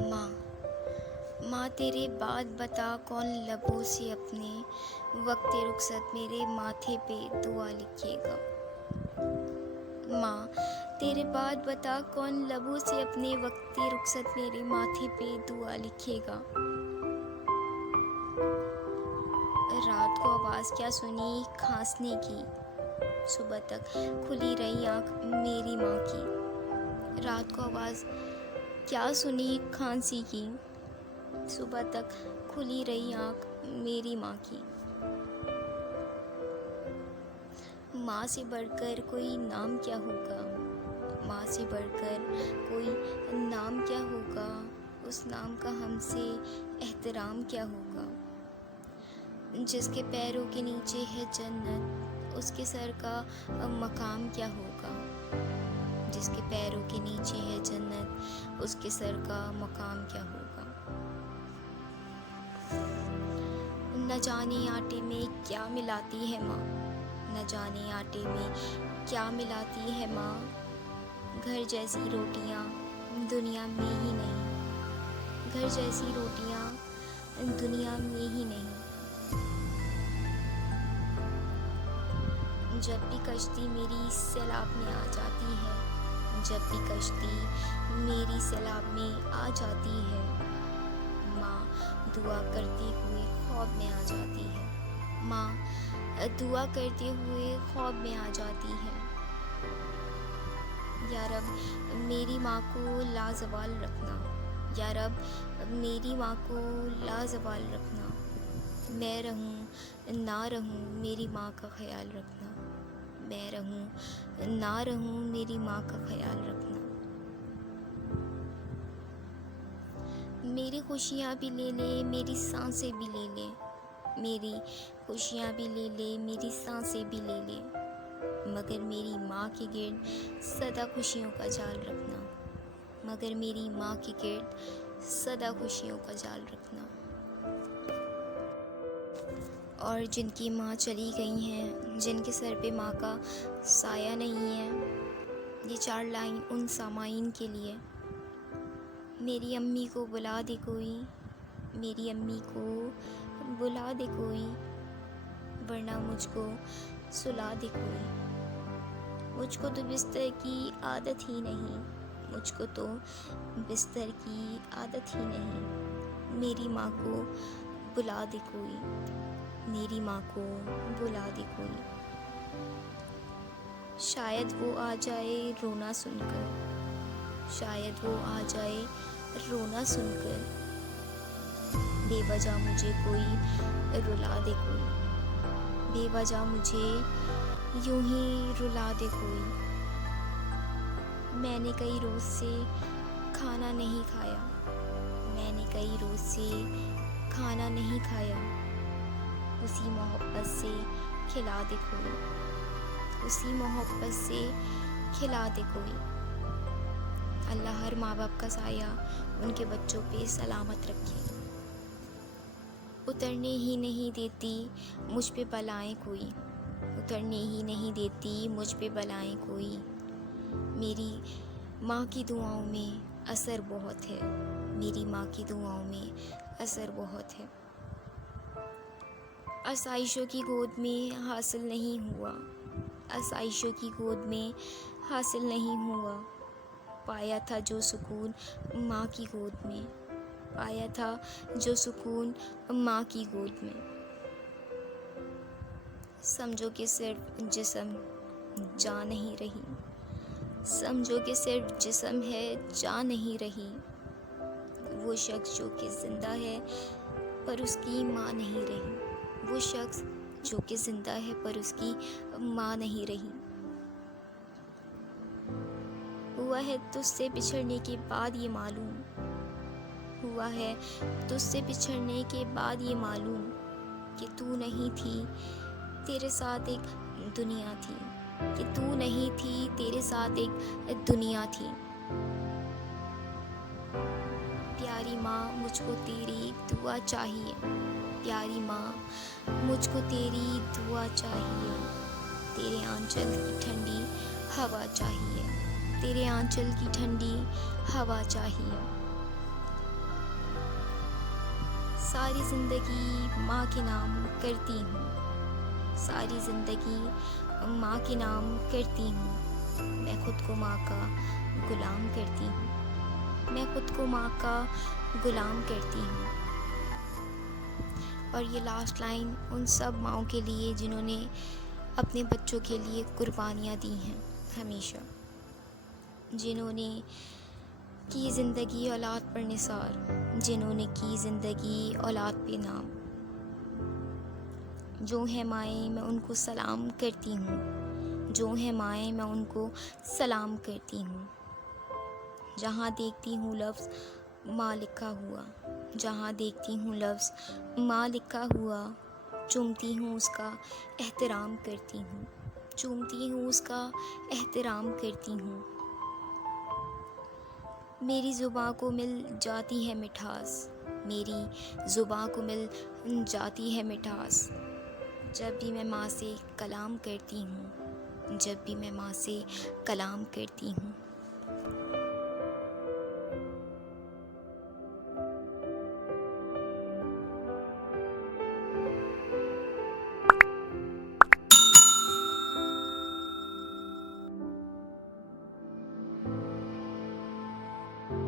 माँ माँ तेरे बात बता कौन लबों से अपने वक्त रुखसत मेरे माथे पे दुआ लिखेगा। माँ तेरे बात बता कौन लबों से अपने वक्त रुखसत मेरे माथे पे दुआ लिखेगा। रात को आवाज़ क्या सुनी खांसने की, सुबह तक खुली रही आँख मेरी माँ की। रात को आवाज़ क्या सुनी खांसी की, सुबह तक खुली रही आँख मेरी माँ की। माँ से बढ़कर कोई नाम क्या होगा, माँ से बढ़कर कोई नाम क्या होगा, उस नाम का हमसे एहतराम क्या होगा। जिसके पैरों के नीचे है जन्नत, उसके सर का मकाम क्या होगा। जिसके पैरों के नीचे है जन्नत, उसके सर का मकाम क्या होगा। न जाने आटे में क्या मिलाती है माँ, न जाने आटे में क्या मिलाती है माँ। घर जैसी रोटियाँ दुनिया में ही नहीं, घर जैसी रोटियाँ दुनिया में ही नहीं। जब भी कश्ती मेरी सैलाब में आ जाती है, जब भी कश्ती मेरी सैलाब में आ जाती है, माँ दुआ करते हुए ख्वाब में आ जाती है। माँ दुआ करते हुए ख्वाब में आ जाती है। या रब मेरी माँ को लाजवाल रखना, या रब मेरी माँ को लाजवाल रखना। मैं रहूँ ना रहूँ मेरी माँ का ख्याल रखना, मैं रहूँ ना रहूँ मेरी माँ का ख्याल रखना। मेरी खुशियाँ भी ले ले मेरी सांसें भी ले ले, मेरी खुशियाँ भी ले ले मेरी सांसें भी ले ले। मगर मेरी माँ के गिर्द सदा खुशियों का जाल रखना, मगर मेरी माँ के गिर्द सदा खुशियों का जाल रखना। और जिनकी माँ चली गई हैं, जिनके सर पे माँ का साया नहीं है, ये 4 लाइन उन सामाइन के लिए। मेरी अम्मी को बुला दे कोई, मेरी अम्मी को बुला दे कोई, वरना मुझको सुला दे कोई। मुझको तो बिस्तर की आदत ही नहीं, मुझको तो बिस्तर की आदत ही नहीं। मेरी माँ को बुला दे कोई, मेरी माँ को बुला दे कोई। शायद वो आ जाए रोना सुनकर, शायद वो आ जाए रोना सुनकर। बेवजह मुझे कोई रुला दे कोई, बेवजह मुझे यूं ही रुला दे कोई। मैंने कई रोज़ से खाना नहीं खाया, मैंने कई रोज़ से खाना नहीं खाया। उसी मोहब्बत से खिला दे कोई, उसी मोहब्बत से खिला दे कोई। अल्लाह हर माँ बाप का साया उनके बच्चों पे सलामत रखे। उतरने ही नहीं देती मुझ पे बलाएं कोई, उतरने ही नहीं देती मुझ पे बलाएं कोई। मेरी माँ की दुआओं में असर बहुत है, मेरी माँ की दुआओं में असर बहुत है। आसाइशों की गोद में हासिल नहीं हुआ, आसाइशों की गोद में हासिल नहीं हुआ। पाया था जो सुकून माँ की गोद में, पाया था जो सुकून माँ की गोद में। समझो कि सिर्फ जिस्म जान नहीं रही, समझो कि सिर्फ जिस्म है जान नहीं रही। वो शख्स जो कि ज़िंदा है पर उसकी माँ नहीं रही, वो शख्स जो कि ज़िंदा है पर उसकी माँ नहीं रही। हुआ है तुझसे बिछड़ने के बाद ये मालूम, हुआ है तुझसे बिछड़ने के बाद ये मालूम कि तू नहीं थी तेरे साथ एक दुनिया थी, कि तू नहीं थी तेरे साथ एक दुनिया थी। प्यारी माँ मुझको तेरी दुआ चाहिए, प्यारी माँ मुझको तेरी दुआ चाहिए। तेरे आंचल की ठंडी हवा चाहिए, तेरे आंचल की ठंडी हवा चाहिए। सारी ज़िंदगी माँ के नाम करती हूँ, सारी ज़िंदगी माँ के नाम करती हूँ। मैं खुद को माँ का गुलाम करती हूँ, मैं खुद को माँ का गुलाम करती हूँ। और ये लास्ट लाइन उन सब माँओं के लिए जिन्होंने अपने बच्चों के लिए कुर्बानियाँ दी हैं हमेशा, जिन्होंने की ज़िंदगी औलाद पर निसार, जिन्होंने की ज़िंदगी औलाद पे नाम। जो है माएँ मैं उनको सलाम करती हूँ, जो है माएँ मैं उनको सलाम करती हूँ। जहाँ देखती हूँ लफ्ज़ माँ लिखा हुआ, जहाँ देखती हूँ लफ्ज़ माँ लिखा हुआ, चूमती हूँ उसका एहतराम करती हूँ, चूमती हूँ उसका एहतराम करती हूँ। मेरी ज़ुबां को मिल जाती है मिठास, मेरी ज़ुबां को मिल जाती है मिठास, जब भी मैं माँ से कलाम करती हूँ, जब भी मैं माँ से कलाम करती हूँ।